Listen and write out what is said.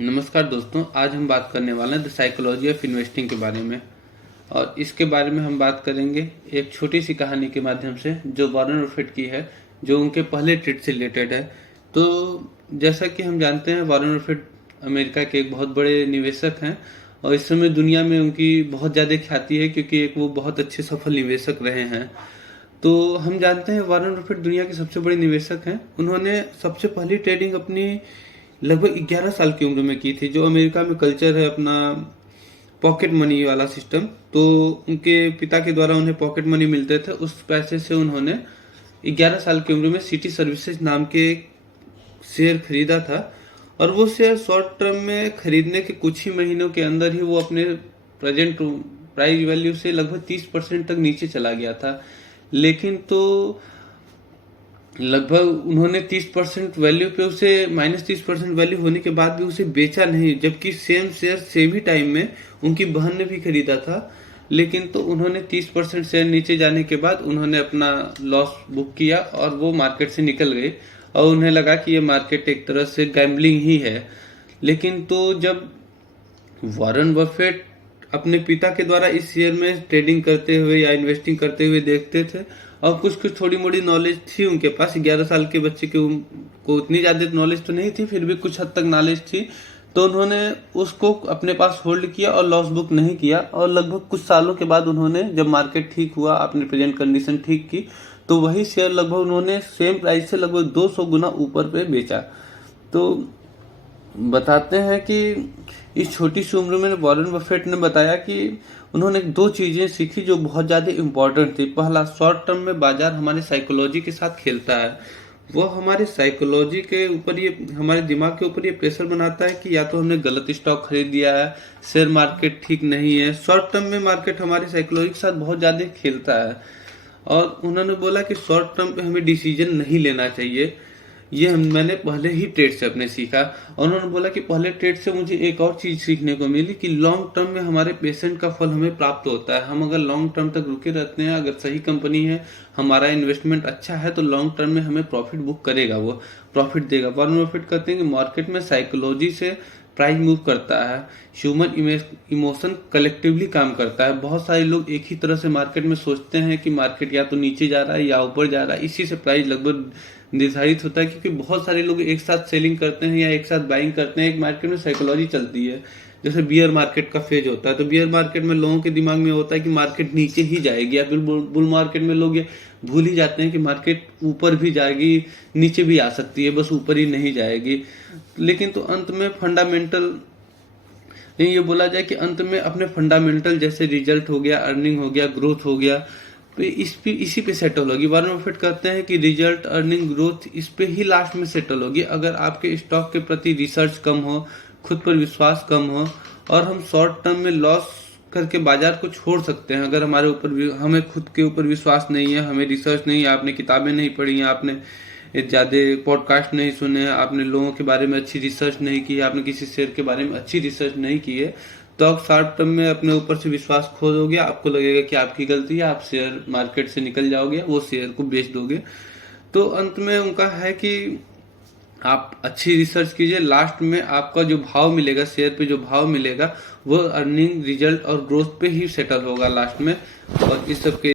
नमस्कार दोस्तों, आज हम बात करने वाले हैं द साइकोलॉजी ऑफ इन्वेस्टिंग के बारे में। और इसके बारे में हम बात करेंगे एक छोटी सी कहानी के माध्यम से जो वॉरेन बफेट की है, जो उनके पहले ट्रेड से रिलेटेड है। तो जैसा कि हम जानते हैं, वॉरेन बफेट अमेरिका के एक बहुत बड़े निवेशक हैं और इस समय दुनिया में उनकी बहुत ज़्यादा ख्याति है क्योंकि एक वो बहुत अच्छे सफल निवेशक रहे हैं। तो हम जानते हैं वॉरेन बफेट दुनिया के सबसे बड़े निवेशक हैं। उन्होंने सबसे पहली ट्रेडिंग अपनी लगभग 11 साल की उम्र में की थी। जो अमेरिका में कल्चर है अपना पॉकेट मनी वाला सिस्टम, तो उनके पिता के द्वारा उन्हें पॉकेट मनी मिलते थे। उस पैसे से उन्होंने 11 साल की उम्र में सिटी सर्विसेज नाम के शेयर खरीदा था और वो शेयर शॉर्ट टर्म में खरीदने के कुछ ही महीनों के अंदर ही वो अपने प्रेजेंट प्राइस वैल्यू से लगभग 30% तक नीचे चला गया था। लेकिन तो लगभग उन्होंने 30% वैल्यू पे उसे -30% वैल्यू होने के बाद भी उसे बेचा नहीं, जबकि सेम शेयर सेम ही टाइम में उनकी बहन ने भी खरीदा था। लेकिन तो उन्होंने 30% शेयर नीचे जाने के बाद उन्होंने अपना लॉस बुक किया और वो मार्केट से निकल गए और उन्हें लगा कि ये मार्केट एक तरह से गैम्बलिंग ही है। लेकिन तो जब वॉरेन बफेट अपने पिता के द्वारा इस शेयर में ट्रेडिंग करते हुए या इन्वेस्टिंग करते हुए देखते थे और कुछ कुछ थोड़ी मोड़ी नॉलेज थी उनके पास, 11 साल के बच्चे को उतनी ज्यादा नॉलेज तो नहीं थी, फिर भी कुछ हद तक नॉलेज थी। तो उन्होंने उसको अपने पास होल्ड किया और लॉस बुक नहीं किया। और लगभग कुछ सालों के बाद उन्होंने, जब मार्केट ठीक हुआ, अपनी प्रेजेंट कंडीशन ठीक की, तो वही शेयर लगभग उन्होंने सेम प्राइस से लगभग 200 गुना ऊपर पे बेचा। तो बताते हैं कि इस छोटी सी उम्र में वॉरेन बफेट ने बताया कि उन्होंने दो चीजें सीखी जो बहुत ज्यादा इंपॉर्टेंट थी। पहला, शॉर्ट टर्म में बाजार हमारे साइकोलॉजी के साथ खेलता है। वो हमारे साइकोलॉजी के ऊपर, ये हमारे दिमाग के ऊपर ये प्रेशर बनाता है कि या तो हमने गलत स्टॉक खरीद दिया है, शेयर मार्केट ठीक नहीं है। शॉर्ट टर्म में मार्केट हमारे साइकोलॉजी के साथ बहुत ज्यादा खेलता है। और उन्होंने बोला कि शॉर्ट टर्म पे हमें डिसीजन नहीं लेना चाहिए। ये मैंने पहले ही ट्रेड से अपने सीखा। और उन्होंने बोला कि पहले ट्रेड से मुझे एक और चीज सीखने को मिली कि लॉन्ग टर्म में हमारे पेशेंट का फल हमें प्राप्त होता है। हम अगर लॉन्ग टर्म तक रुके रहते हैं, अगर सही कंपनी है, हमारा इन्वेस्टमेंट अच्छा है, तो लॉन्ग टर्म में हमें प्रॉफिट बुक करेगा, वो प्रॉफिट देगा। वॉरेन बफेट कहते हैं कि मार्केट में साइकोलॉजी से प्राइस मूव करता है, ह्यूमन इमोशन कलेक्टिवली काम करता है। बहुत सारे लोग एक ही तरह से मार्केट में सोचते हैं कि मार्केट या तो नीचे जा रहा है या ऊपर जा रहा है, इसी से प्राइस लगभग निर्धारित होता है। क्योंकि बहुत सारे लोग एक साथ सेलिंग करते हैं या एक साथ बाइंग करते हैं। एक मार्केट में साइकोलॉजी चलती है। जैसे बियर मार्केट का फेज होता है, तो बियर मार्केट में लोगों के दिमाग में होता है कि मार्केट नीचे ही जाएगी, या फिर बुल मार्केट में लोग ये भूल ही जाते हैं कि मार्केट ऊपर भी जाएगी, नीचे भी आ सकती है, बस ऊपर ही नहीं जाएगी। लेकिन तो अंत में फंडामेंटल, ये बोला जाए कि अंत में अपने फंडामेंटल जैसे रिजल्ट हो गया, अर्निंग हो गया, ग्रोथ हो गया, तो इसी पे सेटल होगी। वॉरेन बफेट कहते हैं कि रिजल्ट, अर्निंग, ग्रोथ इस पे ही लास्ट में सेटल होगी। अगर आपके स्टॉक के प्रति रिसर्च कम हो, खुद पर विश्वास कम हो, और हम शॉर्ट टर्म में लॉस करके बाजार को छोड़ सकते हैं। अगर हमारे ऊपर, हमें खुद के ऊपर विश्वास नहीं है, हमें रिसर्च नहीं है, आपने किताबें नहीं पढ़ी हैं, आपने ज्यादा पॉडकास्ट नहीं सुने, आपने लोगों के बारे में अच्छी रिसर्च नहीं की, आपने किसी शेयर के बारे में अच्छी रिसर्च नहीं की है, तो आप शॉर्ट टर्म में अपने ऊपर से विश्वास खो दोगे। आपको लगेगा कि आपकी गलती है, आप शेयर मार्केट से निकल जाओगे, वो शेयर को बेच दोगे। तो अंत में उनका है कि आप अच्छी रिसर्च कीजिए। लास्ट में आपका जो भाव मिलेगा, शेयर पे जो भाव मिलेगा, वो अर्निंग, रिजल्ट और ग्रोथ पे ही सेटल होगा लास्ट में। और इस सब के